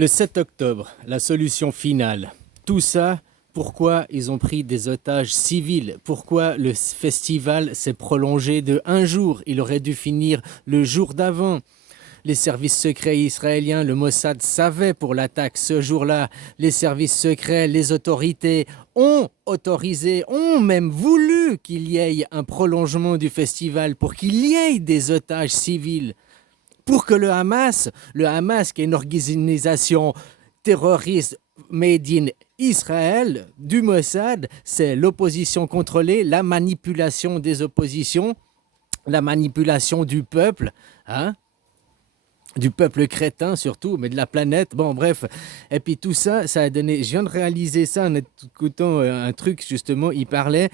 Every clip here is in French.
Le 7 octobre, la solution finale. Tout ça, pourquoi ils ont pris des otages civils? Pourquoi le festival s'est prolongé de un jour? Il aurait dû finir le jour d'avant. Les services secrets israéliens, le Mossad savait pour l'attaque ce jour-là. Les services secrets, les autorités ont autorisé, ont même voulu qu'il y ait un prolongement du festival pour qu'il y ait des otages civils. Pour que le Hamas qui est une organisation terroriste made in Israël, du Mossad, c'est l'opposition contrôlée, la manipulation des oppositions, la manipulation du peuple, hein, du peuple crétin surtout, mais de la planète, bon bref. Et puis tout ça, ça a donné, je viens de réaliser ça en écoutant un truc justement, il parlait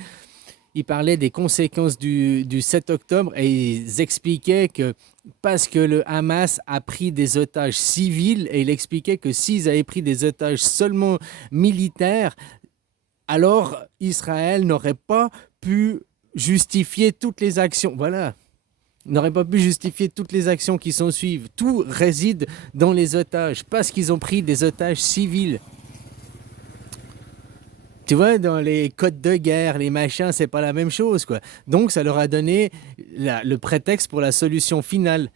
des conséquences du 7 octobre et ils expliquaient que parce que le Hamas a pris des otages civils, et il expliquait que s'ils avaient pris des otages seulement militaires, alors Israël n'aurait pas pu justifier toutes les actions. Voilà. N'aurait pas pu justifier toutes les actions qui s'en suivent. Tout réside dans les otages, parce qu'ils ont pris des otages civils. Tu vois, dans les codes de guerre, les machins, c'est pas la même chose, quoi. Donc, ça leur a donné le prétexte pour la solution finale.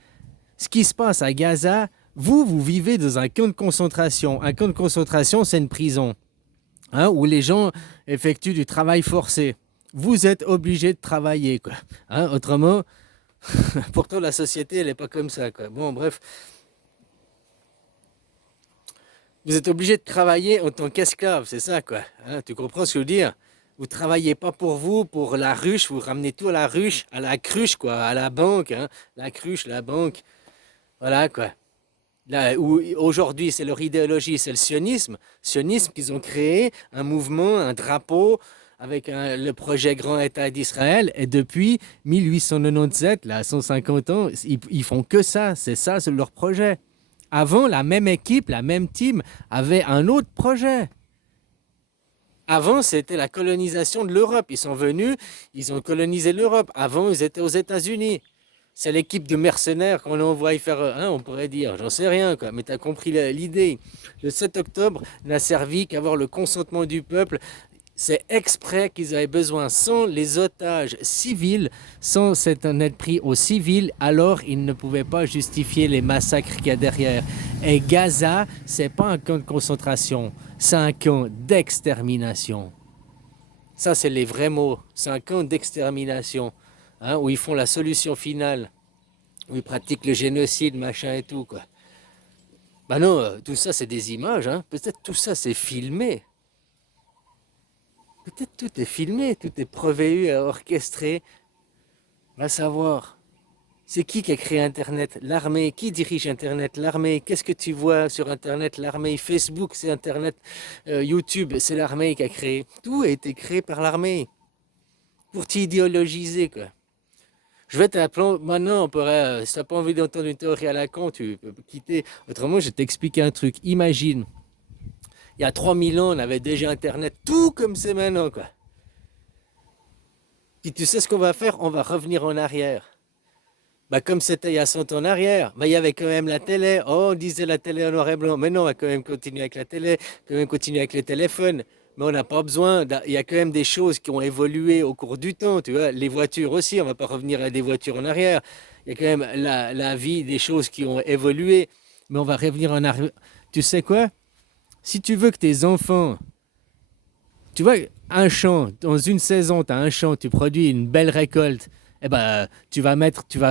Ce qui se passe à Gaza, vous vivez dans un camp de concentration. Un camp de concentration, c'est une prison, hein, où les gens effectuent du travail forcé. Vous êtes obligés de travailler, quoi. Hein, autrement, pourtant, la société, elle n'est pas comme ça, quoi. Bon, bref. Vous êtes obligé de travailler en tant qu'esclave, c'est ça, quoi. Hein, tu comprends ce que je veux dire? Vous travaillez pas pour vous, pour la ruche, vous ramenez tout à la ruche, à la cruche, quoi, à la banque, hein. La cruche, la banque, voilà, quoi. Là, aujourd'hui, c'est leur idéologie, c'est le sionisme. Sionisme qu'ils ont créé, un mouvement, un drapeau, avec le projet Grand État d'Israël. Et depuis 1897, là, 150 ans, ils font que ça. C'est ça, c'est leur projet. Avant, la même équipe, la même team avait un autre projet. Avant, c'était la colonisation de l'Europe. Ils sont venus, ils ont colonisé l'Europe. Avant, ils étaient aux États-Unis. C'est l'équipe de mercenaires qu'on envoie y faire, hein, on pourrait dire, j'en sais rien, quoi, mais tu as compris l'idée. Le 7 octobre n'a servi qu'à avoir le consentement du peuple. C'est exprès qu'ils avaient besoin, sans les otages civils, sans cet honnête pris aux civils, alors ils ne pouvaient pas justifier les massacres qu'il y a derrière. Et Gaza, c'est pas un camp de concentration, c'est un camp d'extermination. Ça, c'est les vrais mots. C'est un camp d'extermination, hein, où ils font la solution finale, où ils pratiquent le génocide, machin et tout, quoi. Bah non, tout ça, c'est des images, hein. Peut-être tout ça, c'est filmé. Peut-être tout est filmé, tout est prévu, orchestré. Va savoir. C'est qui a créé Internet? L'armée. Qui dirige Internet? L'armée. Qu'est-ce que tu vois sur Internet? L'armée. Facebook, c'est Internet. YouTube, c'est l'armée qui a créé. Tout a été créé par l'armée. Pour t'idéologiser, quoi. Je vais t'appeler. Maintenant, on pourrait. Si t'as pas envie d'entendre une théorie à la con, tu peux quitter. Autrement, je vais t'expliquer un truc. Imagine. Il y a 3000 ans, on avait déjà Internet, tout comme c'est maintenant, quoi. Puis tu sais ce qu'on va faire? On va revenir en arrière. Bah, comme c'était il y a 100 ans en arrière, bah, il y avait quand même la télé. Oh, on disait la télé en noir et blanc. Mais non, on va quand même continuer avec la télé, quand même continuer avec les téléphones. Mais on n'a pas besoin. Il y a quand même des choses qui ont évolué au cours du temps, tu vois. Les voitures aussi, on va pas revenir à des voitures en arrière. Il y a quand même la vie, des choses qui ont évolué. Mais on va revenir en arrière. Tu sais quoi? Si tu veux que tes enfants, tu vois, un champ, dans une saison, tu as un champ, tu produis une belle récolte, eh ben,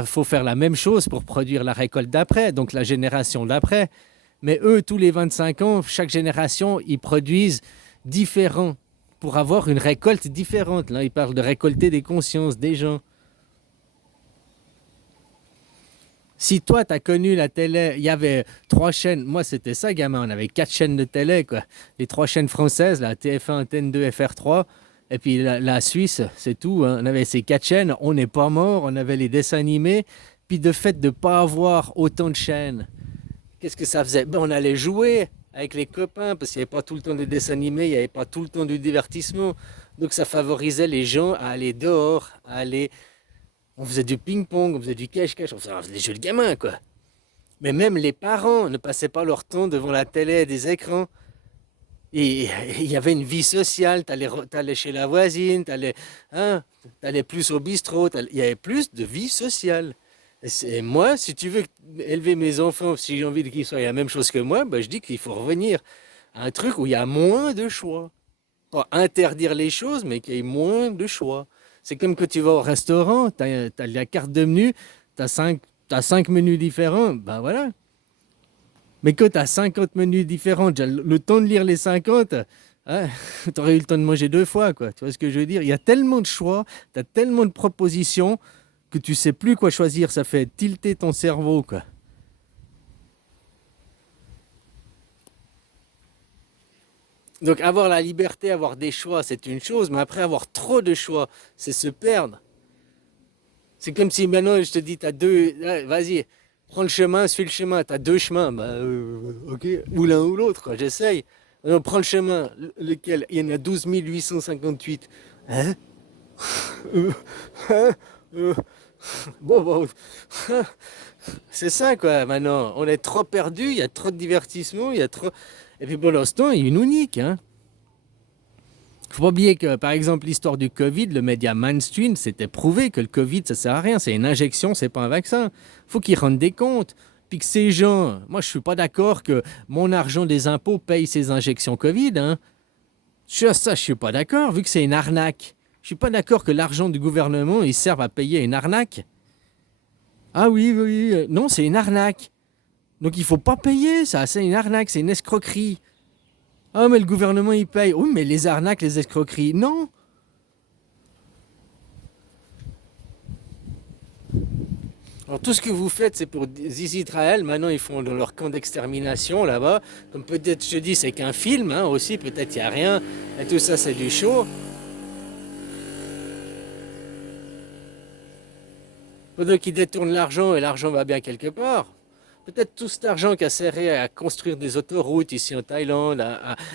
faut faire la même chose pour produire la récolte d'après, donc la génération d'après. Mais eux, tous les 25 ans, chaque génération, ils produisent différent pour avoir une récolte différente. Là, ils parlent de récolter des consciences des gens. Si toi, tu as connu la télé, il y avait 3 chaînes. Moi, c'était ça, gamin. On avait 4 chaînes de télé, quoi. Les 3 chaînes françaises, la TF1, TN2, FR3. Et puis la Suisse, c'est tout, hein. On avait ces 4 chaînes. On n'est pas mort. On avait les dessins animés. Puis de fait de ne pas avoir autant de chaînes, qu'est-ce que ça faisait? Ben, on allait jouer avec les copains parce qu'il n'y avait pas tout le temps de dessins animés, il n'y avait pas tout le temps du divertissement. Donc ça favorisait les gens à aller dehors, à aller. On faisait du ping-pong, on faisait du cache-cache, on faisait des jeux de gamins, quoi. Mais même les parents ne passaient pas leur temps devant la télé et des écrans. Et il y avait une vie sociale, t'allais chez la voisine, hein, t'allais plus au bistrot, il y avait plus de vie sociale. Et moi, si tu veux élever mes enfants, si j'ai envie qu'ils soient la même chose que moi, ben, je dis qu'il faut revenir à un truc où il y a moins de choix. Pas interdire les choses, mais qu'il y ait moins de choix. C'est comme quand tu vas au restaurant, tu as la carte de menu, t'as cinq menus différents, ben voilà. Mais quand tu as 50 menus différents, déjà le temps de lire les 50, hein, tu aurais eu le temps de manger deux fois, quoi. Tu vois ce que je veux dire? Il y a tellement de choix, tu as tellement de propositions que tu sais plus quoi choisir. Ça fait tilter ton cerveau, quoi. Donc avoir la liberté, avoir des choix, c'est une chose, mais après avoir trop de choix, c'est se perdre. C'est comme si maintenant je te dis, tu as deux, ouais, vas-y, prends le chemin, suis le chemin, tu as deux chemins, bah, ok, ou l'un ou l'autre, quoi, j'essaye. Non, prends le chemin, lequel? Il y en a 12 858. Hein? Euh, hein? Euh, bon, c'est ça, quoi, maintenant. On est trop perdu, il y a trop de divertissement, il y a trop. Et puis pour l'instant, il est unique, hein. Faut pas oublier que, par exemple, l'histoire du Covid, le média mainstream, c'était prouvé que le Covid, ça sert à rien. C'est une injection, c'est pas un vaccin. Faut qu'ils rendent des comptes. Puis que ces gens, moi, je suis pas d'accord que mon argent des impôts paye ces injections Covid, hein. Je suis pas d'accord, vu que c'est une arnaque. Je suis pas d'accord que l'argent du gouvernement, il serve à payer une arnaque. Ah oui, oui, oui. Non, c'est une arnaque. Donc il faut pas payer ça, c'est une arnaque, c'est une escroquerie. Ah mais le gouvernement il paye. Oui mais les arnaques, les escroqueries, non. Alors tout ce que vous faites c'est pour Israël, maintenant ils font dans leur camp d'extermination là-bas. Comme peut-être je te dis c'est qu'un film hein, aussi, peut-être il n'y a rien. Et tout ça c'est du show. Pendant qu'ils détournent l'argent et l'argent va bien quelque part. Peut-être tout cet argent qui a servi à construire des autoroutes ici en Thaïlande,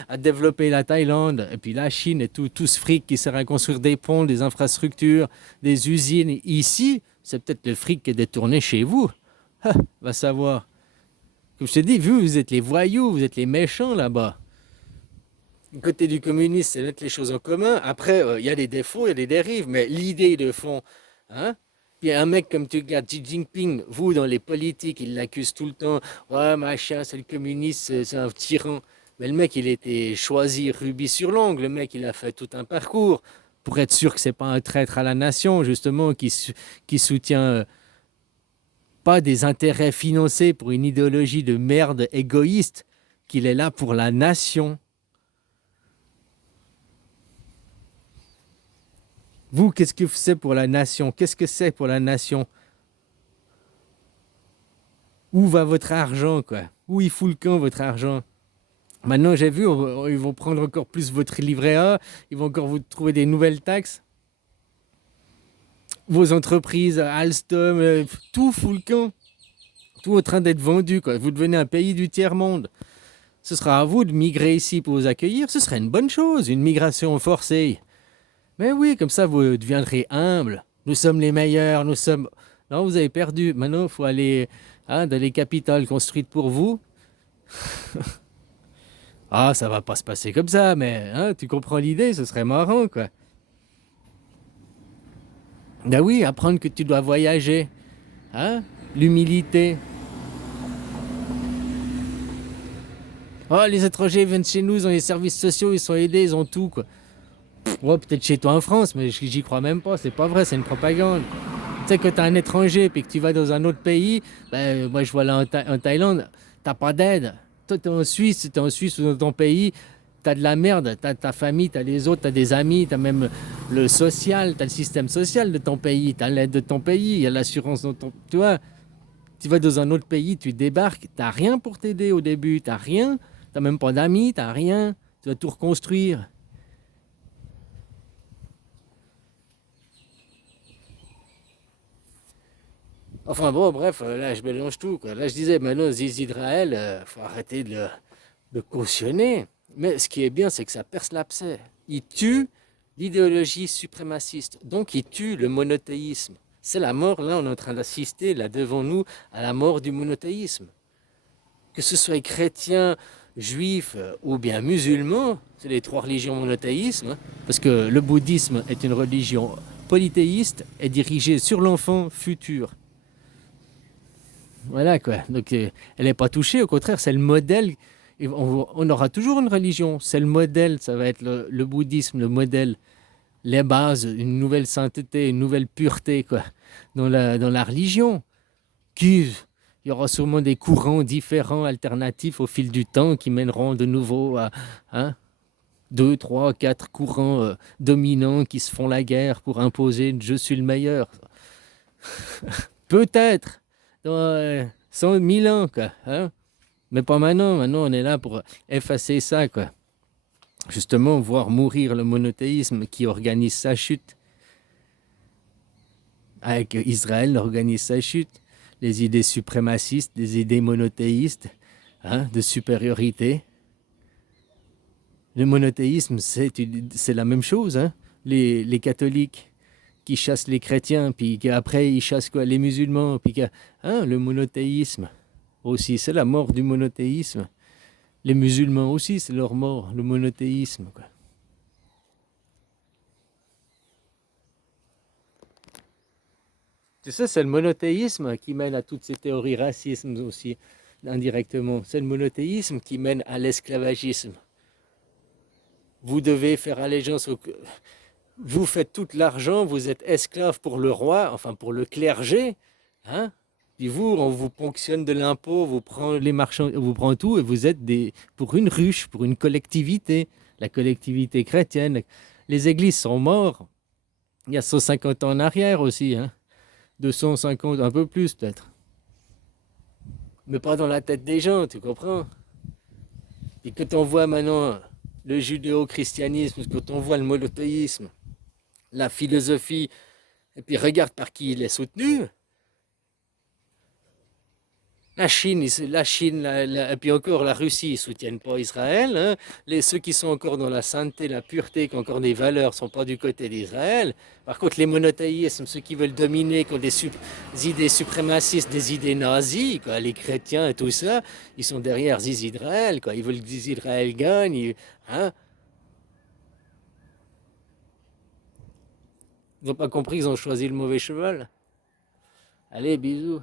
à développer la Thaïlande, et puis la Chine et tout ce fric qui sert à construire des ponts, des infrastructures, des usines ici, c'est peut-être le fric qui est détourné chez vous. Ah, va savoir. Comme je te dis, vous êtes les voyous, vous êtes les méchants là-bas. Du côté du communisme, c'est mettre les choses en commun. Après, il y a des défauts, il y a des dérives, mais l'idée de fond, hein? Puis un mec comme tu regardes Xi Jinping, vous dans les politiques, il l'accuse tout le temps. Ouais, machin, c'est le communiste, c'est un tyran. Mais le mec, il était choisi rubis sur l'ongle. Le mec, il a fait tout un parcours pour être sûr que c'est pas un traître à la nation, justement, qui soutient pas des intérêts financés pour une idéologie de merde égoïste, qu'il est là pour la nation. Vous, qu'est-ce que c'est pour la nation? Qu'est-ce que c'est pour la nation? Où va votre argent, quoi? Où il fout le camp, votre argent? Maintenant, j'ai vu, ils vont prendre encore plus votre livret A, ils vont encore vous trouver des nouvelles taxes. Vos entreprises, Alstom, tout fout le camp. Tout en train d'être vendu, quoi. Vous devenez un pays du tiers-monde. Ce sera à vous de migrer ici pour vous accueillir. Ce serait une bonne chose, une migration forcée. Mais oui, comme ça, vous deviendrez humble. Nous sommes les meilleurs, nous sommes... Non, vous avez perdu. Maintenant, il faut aller hein, dans les capitales construites pour vous. Ah, ça va pas se passer comme ça, mais hein, tu comprends l'idée, ce serait marrant, quoi. Ben oui, apprendre que tu dois voyager. Hein? L'humilité. Oh, les étrangers viennent chez nous, ils ont les services sociaux, ils sont aidés, ils ont tout, quoi. Ouais, peut-être chez toi en France, mais j'y crois même pas, c'est pas vrai, c'est une propagande. Tu sais, quand t'es un étranger puis que tu vas dans un autre pays, ben, moi je vois là en Thaïlande, t'as pas d'aide. Toi, t'es en Suisse ou dans ton pays, t'as de la merde, t'as ta famille, t'as les autres, t'as des amis, t'as même le social, t'as le système social de ton pays, t'as l'aide de ton pays, il y a l'assurance dans ton... Tu vois, tu vas dans un autre pays, tu débarques, t'as rien pour t'aider au début, t'as rien, t'as même pas d'amis, t'as rien, tu vas tout reconstruire. Enfin bon, bref, là je mélange tout, quoi. Là je disais, maintenant, Israël, faut arrêter de cautionner. Mais ce qui est bien, c'est que ça perce l'abcès. Il tue l'idéologie suprémaciste. Donc il tue le monothéisme. C'est la mort, là, on est en train d'assister, là, devant nous, à la mort du monothéisme. Que ce soit chrétien, juif ou bien musulman, c'est les trois religions monothéismes, hein, parce que le bouddhisme est une religion polythéiste et dirigée sur l'enfant futur. Voilà quoi. Donc elle n'est pas touchée, au contraire, c'est le modèle. Et on aura toujours une religion, c'est le modèle, ça va être le bouddhisme, le modèle, les bases, une nouvelle sainteté, une nouvelle pureté quoi, dans la religion. Qui, il y aura sûrement des courants différents, alternatifs au fil du temps qui mèneront de nouveau à hein, 2, 3, 4 courants dominants qui se font la guerre pour imposer je suis le meilleur. Peut-être dans 100 000 ans, quoi. Hein? Mais pas maintenant. Maintenant, on est là pour effacer ça, quoi. Justement, voir mourir le monothéisme qui organise sa chute. Avec Israël, organise sa chute. Les idées suprémacistes, les idées monothéistes, hein, de supériorité. Le monothéisme, c'est la même chose. Hein? Les catholiques qui chassent les chrétiens, puis après ils chassent quoi, les musulmans, puis hein, le monothéisme aussi, c'est la mort du monothéisme. Les musulmans aussi, c'est leur mort, le monothéisme. Quoi. Tu sais, c'est le monothéisme qui mène à toutes ces théories racisme aussi, indirectement. C'est le monothéisme qui mène à l'esclavagisme. Vous devez faire allégeance au... Vous faites tout l'argent, vous êtes esclave pour le roi, enfin pour le clergé, hein? Puis vous, on vous ponctionne de l'impôt, vous prend les marchands, vous prend tout, et vous êtes pour une ruche, pour une collectivité, la collectivité chrétienne. Les églises sont mortes il y a 150 ans en arrière aussi, hein? 250, un peu plus peut-être. Mais pas dans la tête des gens, tu comprends? Et quand on voit maintenant le judéo-christianisme, quand on voit le monothéisme, la philosophie, et puis regarde par qui il est soutenu. La Chine et puis encore la Russie, ils ne soutiennent pas Israël. Hein. Ceux qui sont encore dans la sainteté, la pureté, qui ont encore des valeurs, ne sont pas du côté d'Israël. Par contre, les monothéismes, ceux qui veulent dominer, qui ont des idées suprémacistes, des idées nazies, quoi, les chrétiens et tout ça, ils sont derrière Israël. Quoi. Ils veulent que Israël gagne. Hein. Ils n'ont pas compris qu'ils ont choisi le mauvais cheval. Allez, bisous.